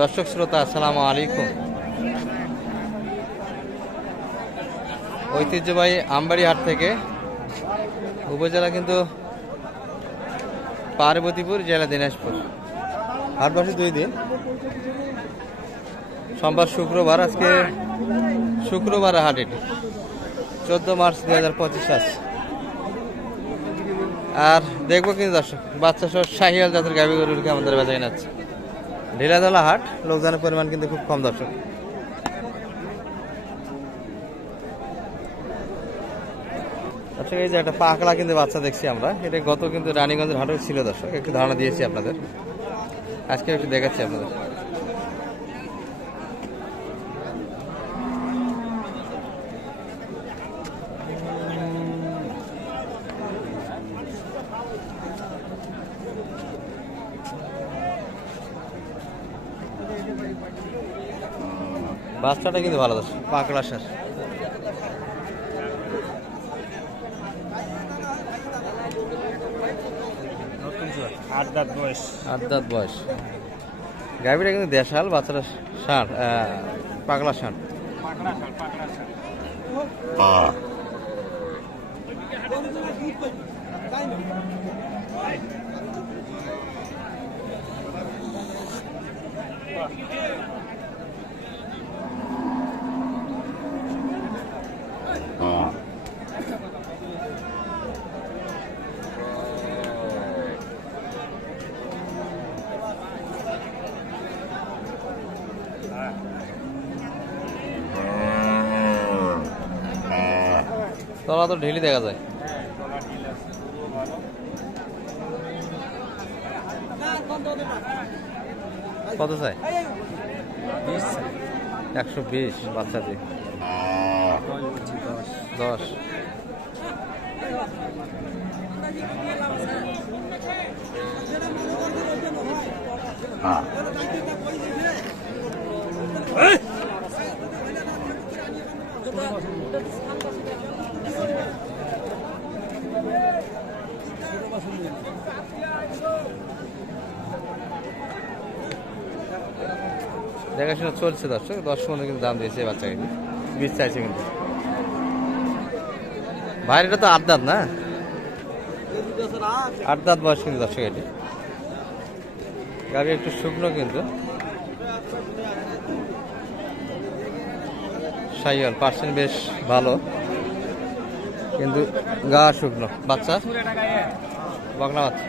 দর্শক শ্রোতা আসসালামু আলাইকুম। ঐতিহ্যবাহী আমবাড়ি হাট থেকে উপজেলা কিন্তু পার্বতীপুর, জেলা দিনাজপুর। হাট বসে 2 দিন, সোমবার শুক্রবার। আজকে শুক্রবার হাট, এটি 14 মার্চ 2025 আছে। আর দেখবো কিন্তু দর্শক বাচ্চা সহ শাহিয়াল জাতের গাভী গরুকে আমাদের বেচা কিনা আছে। ঢিলাধলা হাট, লোকজনের পরিমাণ কিন্তু খুব কম দর্শক। দর্শক এই যে একটা পাকলা কিন্তু বাচ্চা দেখছি আমরা, এটা গত কিন্তু রানীগঞ্জের হাটে ছিল দর্শক, একটু ধারণা দিয়েছি আপনাদের, আজকে একটু দেখাচ্ছি আপনাদের। বাচ্চাটা কিন্তু ভালো দর্শক, পাকলা সার। আট দাঁত বয়স। গাভীটা কিন্তু দেশাল, বাচ্চাটা ষাঁড়, পাগলা ষাঁড়। তলা তো ঢিলি দেখা যায়। কত চাই? 120 বাচ্চা দিয়ে 10। দেখাশোনা চলছে দর্শক, 10 কিন্তু দাম দিয়েছে বাচ্চাকে, 20 চাইছে কিন্তু। ভাইটা তো 8 দাঁত না, 8 দাঁত বয়স কিন্তু দর্শক। এটি গাড়ি একটু শুকনো কিন্তু, শাহিওয়াল পার্সেন্ট বেশ ভালো, কিন্তু গা শুকনো। বাচ্চা বকনা বাচ্চা।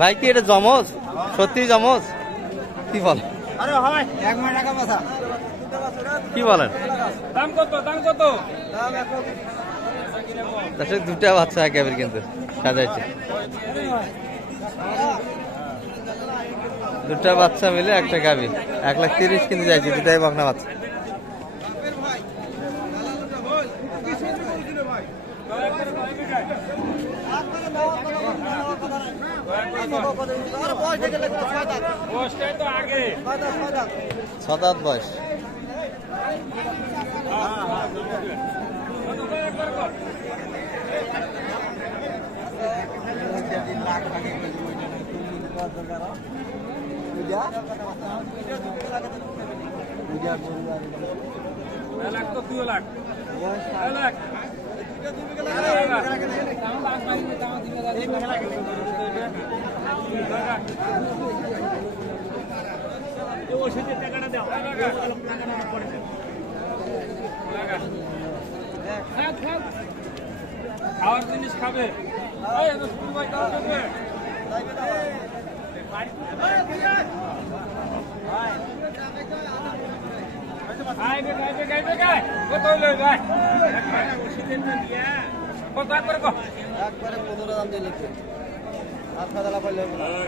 ভাই কি এটা জমজ? সত্যি জমজ? কি বল, কি বলেন? দাম কত? দুটা বাচ্চা একেবারে কিন্তু সাজাইছে, দুটা বাচ্চা মিলে একটা গাভী 1,30,000 কিন্তু যাইছে, দুটাই বকনা বাচ্চা। ছদাত বয়স। খাওয়ার জিনিস খাবে।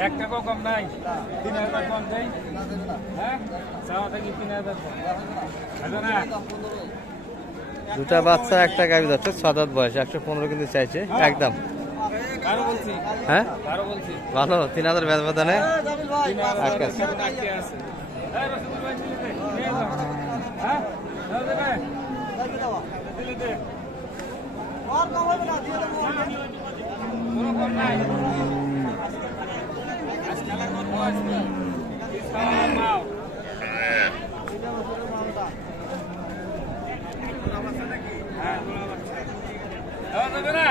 এক টাকাও কম নাই, 3,000 কম দেয়। হ্যাঁ, চাওয়া থাকি 3,000 কম। দুটা বাচ্চা একটা গাভী যাচ্ছে, 6 দাঁত বয়স, 115 কিন্তু চাইছে একদম। হ্যাঁ ভালো, 3,000 ব্যবধানে। কোনো কম নাই আজ খেলা করবো আজকে মাও হ্যাঁ দেওয়া যাবে না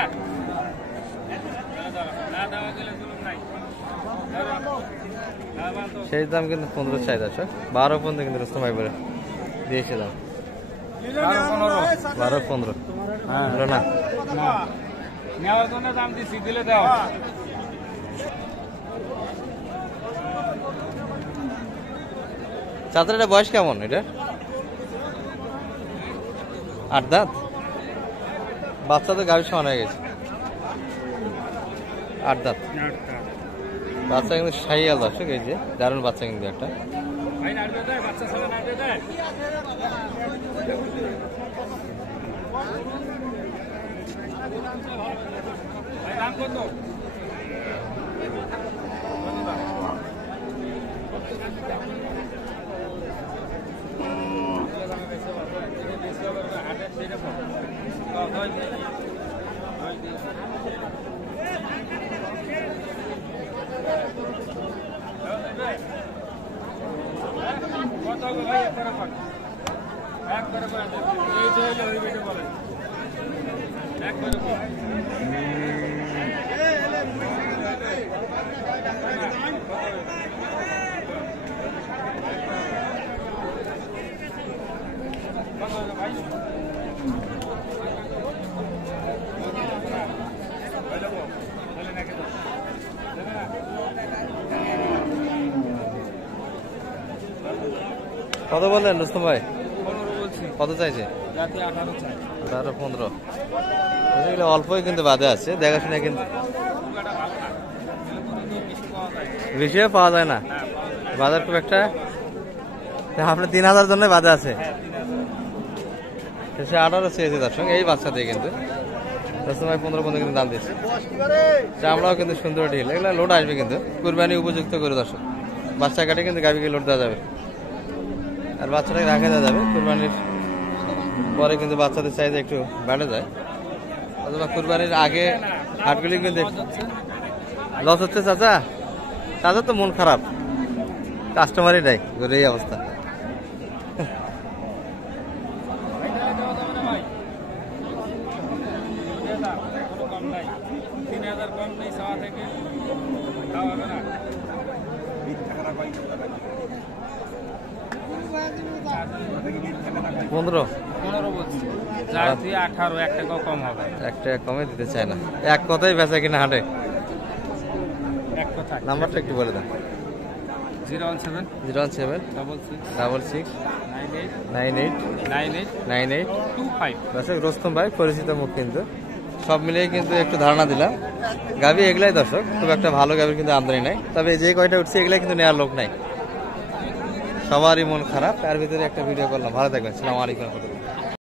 না দেওয়া গেলে জুলুম নাই সেই দাম কিন্তু 15 চাই দর্শক, 12 পর্যন্ত কিন্তু রুস্তম ভাই বলে দিয়েছে দাম, 12-15। হ্যাঁ না নেওয়ার জন্য দাম দিচ্ছি, দিলে দাও। চাচার এটা বয়স কেমন? এটা 8 দাঁত, বাচ্চা তো গাড়ির সমান হয়ে গেছে। 8 দাঁত বাচ্চা কিন্তু শাহিয়াল দর্শক, এই যে দারুণ বাচ্চা কিন্তু একটা। ভাই নাড়বে দেয়, বাচ্চা ছেলে নাড়বে দেয়। ভাই দাম কত? কত হবে ভাই? এক করে করে দেন। এই যে ওই বেটে বলেন এক করে কত বললেন রুস্তম ভাই? 15 বলছি, কত চাইছে? রাতে 18 চাই। 18-15 এগুলো অল্পই কিন্তু বাদে আছে, দেখাশোনা কিন্তু বেশিও পাওয়া যায় না, বাজার খুব একটা। আপনার 3000 জন্য বাদে আছে, 18 চেয়েছে তার সঙ্গে এই বাচ্চা দিয়ে কিন্তু রুস্তম ভাই 15 পর্যন্ত কিন্তু দাম দিচ্ছে। চামড়াও কিন্তু সুন্দর ঢিল, এগুলো লোড আসবে কিন্তু কুরবানি উপযুক্ত করে দর্শক। বাচ্চা কাটে কিন্তু গাভিকে লোড দেওয়া যাবে, আর বাচ্চাটাকে রাখা দেওয়া যাবে। কুরবানির পরে কিন্তু বাচ্চাদের চাহিদা একটু বেড়ে যায়, অথবা কুরবানির আগে হাটগুলি কিন্তু লস হচ্ছে। চাচা চাচা তো মন খারাপ, কাস্টমারই নাই, ঘুরে এই অবস্থা। কম নাই, 3000 কম নেই সওয়া থেকে, তাও হবে না। 15 বলছি, যার দিয়ে 18, 1 টাকাও কম হবে। 1 টাকা কমে দিতে চায় না, এক কথাই বেচা কিনা হাটে। এক কথা নাম্বারটা একটু বলে দেন। 017 017 66 66 98 98 98 98 25। দর্শক রুস্তম ভাই পরিচিত মুখ কিন্তু, সব মিলিয়ে কিন্তু একটু ধারণা দিলাম। গাভি এগুলাই দর্শক, খুব একটা ভালো গাভির কিন্তু আমদানি নাই, তবে যে কয়টা উঠছে এগুলাই কিন্তু নেওয়ার লোক নাই, সবারই মন খারাপ। তার ভিতরে একটা ভিডিও করলাম। ভালো থাকবেন, আসসালামু আলাইকুম।